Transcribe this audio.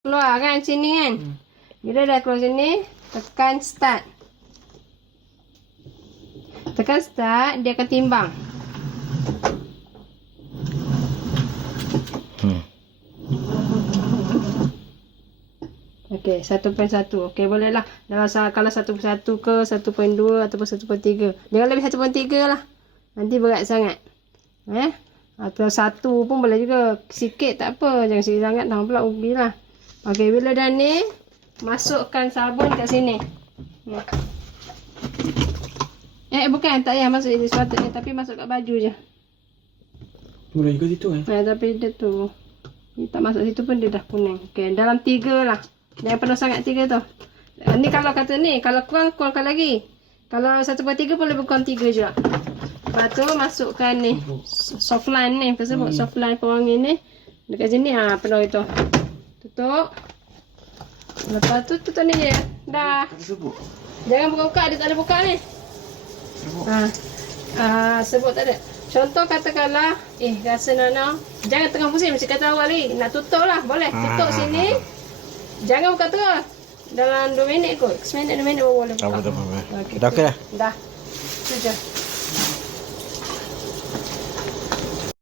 Keluar kan sini kan. Bila dah keluar sini, tekan start. Tekan start, dia akan timbang. Okey, 1.1. Okey, boleh lah. Kalau 1.1 ke 1.2 ataupun 1.3. Jangan lebih 1.3 lah. Nanti berat sangat. Atau 1 pun boleh juga. Sikit tak apa. Jangan sikit sangat. Dah pula ubi lah. Okey, bila dah ni, masukkan sabun kat sini. Bukan. Tak payah masuk ini sepatutnya. Tapi masuk kat baju je. Boleh juga situ kan? Tapi dia tu. Dia tak masuk situ pun dia dah kuning. Okey, dalam 3 lah. Jangan penuh sangat 3 tu. Ni kalau kata ni, kalau kurangkan lagi. Kalau 1/3 boleh kurang 3 juga. Lepas tu masukkan ni. Softline ni. Kita sebut softline pewangi ni. Dekat sini penuh itu. Tutup. Lepas tu tutup ni je. Dah. Jangan buka-buka. Dia tak ada buka ni. Sebut tak ada. Contoh katakanlah, rasa Nana, jangan tengah pusing macam kata awal ni. Nak tutup lah, boleh. Tutup sini. Jangan buka terus. Dalam 2 minit kot. 1 minit, 2 minit baru boleh buka. Okay. Dah okey dah? Dah. Itu je.